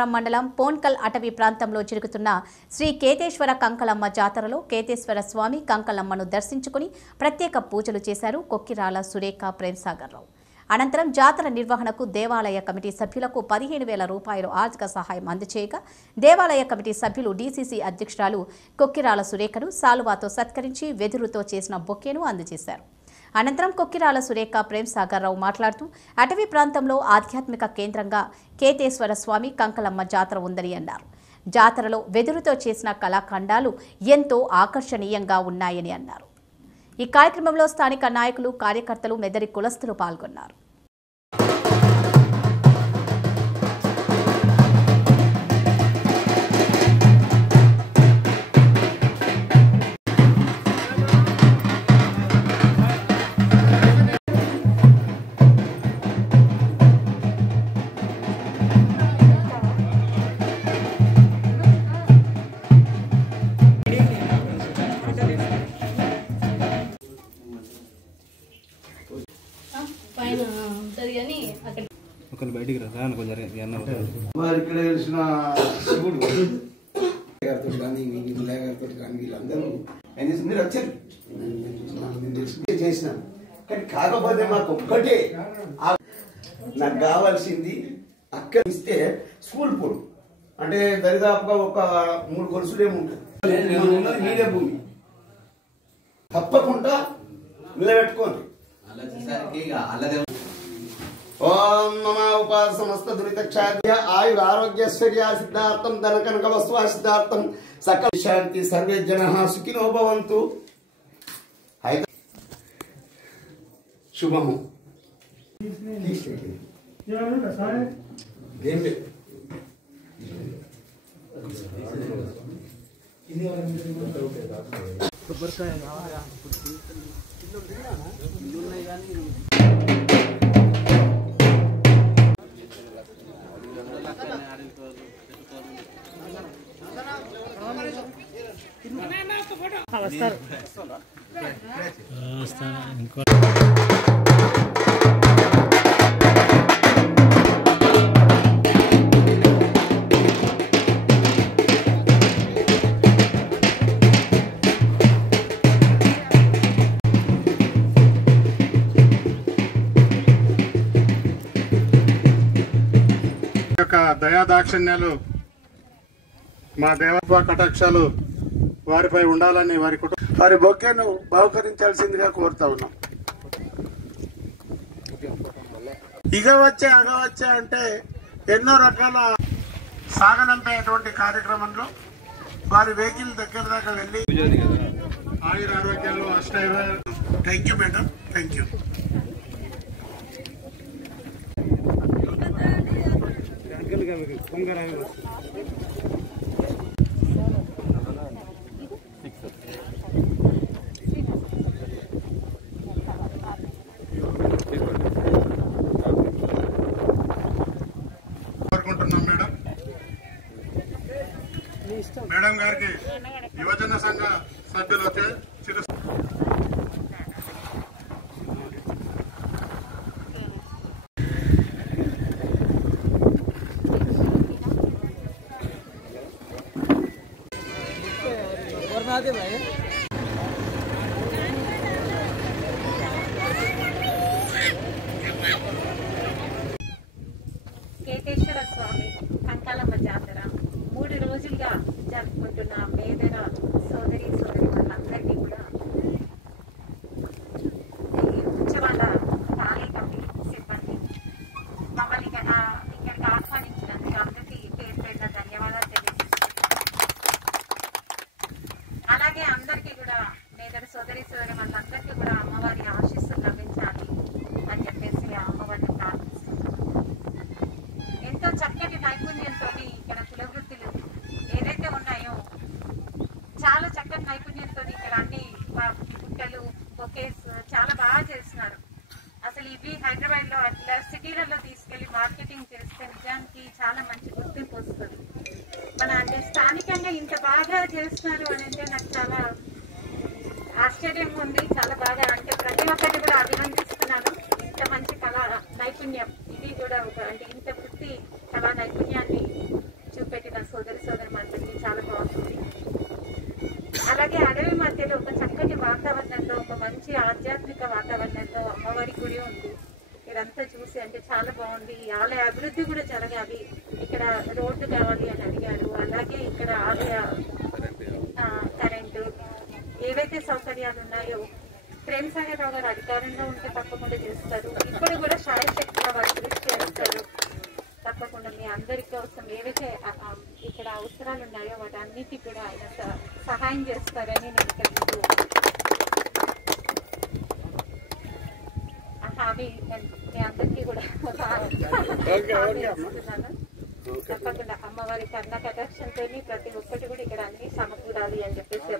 మండలం పోన్కల్ అటవీ ప్రాంతంలో జరుగుతున్న శ్రీ కేతేశ్వర కంకలమ్మ జాతరలో కేతేశ్వర స్వామి కంకలమ్మను దర్శించుకుని ప్రత్యేక పూజలు చేశారు కొక్కిరాల సురేఖ ప్రేమ్సాగర్ రావు. అనంతరం జాతర నిర్వహణకు దేవాలయ కమిటీ సభ్యులకు 15,000 రూపాయలు ఆర్థిక సహాయం అందజేయగా దేవాలయ కమిటీ సభ్యులు డీసీసీ అధ్యక్షురాలు కొక్కిరాల సురేఖను సాలువాతో సత్కరించి వెదురుతో చేసిన బొకేను అందజేశారు. అనంతరం కొక్కిరాల సురేఖ ప్రేమ్సాగర్ రావు మాట్లాడుతూ అటవీ ప్రాంతంలో ఆధ్యాత్మిక కేంద్రంగా కేతేశ్వర స్వామి కంకలమ్మ జాతర ఉందని అన్నారు. జాతరలో వెదురుతో చేసిన కళాఖండాలు ఎంతో ఆకర్షణీయంగా ఉన్నాయని అన్నారు. ఈ కార్యక్రమంలో స్థానిక నాయకులు, కార్యకర్తలు, మెదరి కులస్తులు పాల్గొన్నారు. బయటికి రా కొంచెం ఇక్కడ తెలిసిన శివుడు కానీ వీళ్ళందరూ మీరు వచ్చారు చేసినాను. కానీ కాకపోతే మాకు ఒక్కటే నాకు కావాల్సింది అక్కడ ఇస్తే స్కూల్ పూల్ అంటే దరిదాపుగా ఒక 3 గొలుసులేమో ఉంటుంది. మీదే భూమి తప్పకుండా నిలబెట్టుకోండి. ఓం నమో ఉపాస సమస్త దురితక్షాద్య ఆయుర ఆరోగ్యశ్వర్య సిద్ధార్థం ధన కనక వస్తు సిద్ధార్థం సకల శాంతి సర్వే జనః సుఖినో భవంతు. శుభము. దయాదాక్షిణ్యాలు మా దేవత్వ కటాక్షాలు వారిపై ఉండాలని వారి బొకేను బహుకరించాల్సిందిగా కోరుతా ఉన్నాం. ఇగవచ్చే అగవచ్చే అంటే ఎన్నో రకాల సాగనంపేటువంటి కార్యక్రమంలో వారి వెహికల్ దగ్గర దాకా వెళ్ళి ఆయుర ఆరోగ్యాలు అష్టైవ. Thank you madam, thank you. కోరుకుంటున్నాం మేడం గారికి యువజన సంఘ సభ్యులు వచ్చే కేతేశ్వర స్వామి కంకలమ్మ జాతర 3 రోజులుగా జరుపుకుంటున్న పేదల సోదరి వాళ్ళందరికీ కూడా ఈ ఉత్సవాల పాలీ కమిటీ సిబ్బంది మమ్మల్ని ఇక్కడికి ఆహ్వానించినందుకు అందరికీ పేరు పేరున ధన్యవాదాలు తెలియజేస్తున్నాను. అలాగే అందరికీ కూడా పేదల సోదరి వాళ్ళందరికీ కూడా అమ్మవారి ఆశీస్సులు లభించాలి అని చెప్పేసి అమ్మవారిని ప్రార్థిస్తున్నాను. ఎంతో చక్కటి నైపుణ్యంతో ఇక్కడ కులవృత్తులు ఏదైతే ఉన్నాయో చాలా చక్కటి నైపుణ్యంతో ఇక్కడ అన్ని బుట్టలు, బొకేస్ చాలా బాగా చేస్తున్నారు. అసలు ఇవి హైదరాబాద్ లో అట్లా సిటీలలో తీసుకెళ్లి మార్కెటింగ్ చేస్తే నిజానికి చాలా మంచి గుర్తింపు వస్తుంది. మన అంటే స్థానికంగా ఇంత బాగా చేస్తున్నారు అని అంటే నాకు చాలా ఆశ్చర్యంగా ఉంది. చాలా బాగా అంటే ప్రతి ఒక్కరిని కూడా అభినందిస్తున్నాను. ఇంత మంచి కళా నైపుణ్యం ఇది కూడా ఒక అంటే ఇంత వృత్తి కళా నైపుణ్యాన్ని మంచి ఆధ్యాత్మిక వాతావరణంలో అమ్మవారి గుడి ఉంది. ఇదంతా చూసి అంటే చాలా బాగుంది. ఆలయ అభివృద్ధి కూడా జరగాలి. ఇక్కడ రోడ్డు కావాలి అని అడిగారు. అలాగే ఇక్కడ ఆలయ కరెంటు ఏవైతే సౌకర్యాలు ఉన్నాయో ప్రేమసాగర్ రావు గారు అధికారంలో ఉంటే తప్పకుండా చేస్తారు. ఇప్పుడు కూడా శాయశక్తిగా వారు కృషి చేస్తారు. తప్పకుండా మీ అందరి కోసం ఏవైతే ఇక్కడ అవసరాలు ఉన్నాయో వాటన్నిటి కూడా ఆయన సహాయం చేస్తారని నేను ఇక్కడ హామీ మీ అందరికీ కూడా తప్పకుండా అమ్మవారి కర్ణ కటాక్షంతో ప్రతి ఒక్కటి కూడా ఇక్కడ అన్ని సమకూరాలి అని చెప్పేసి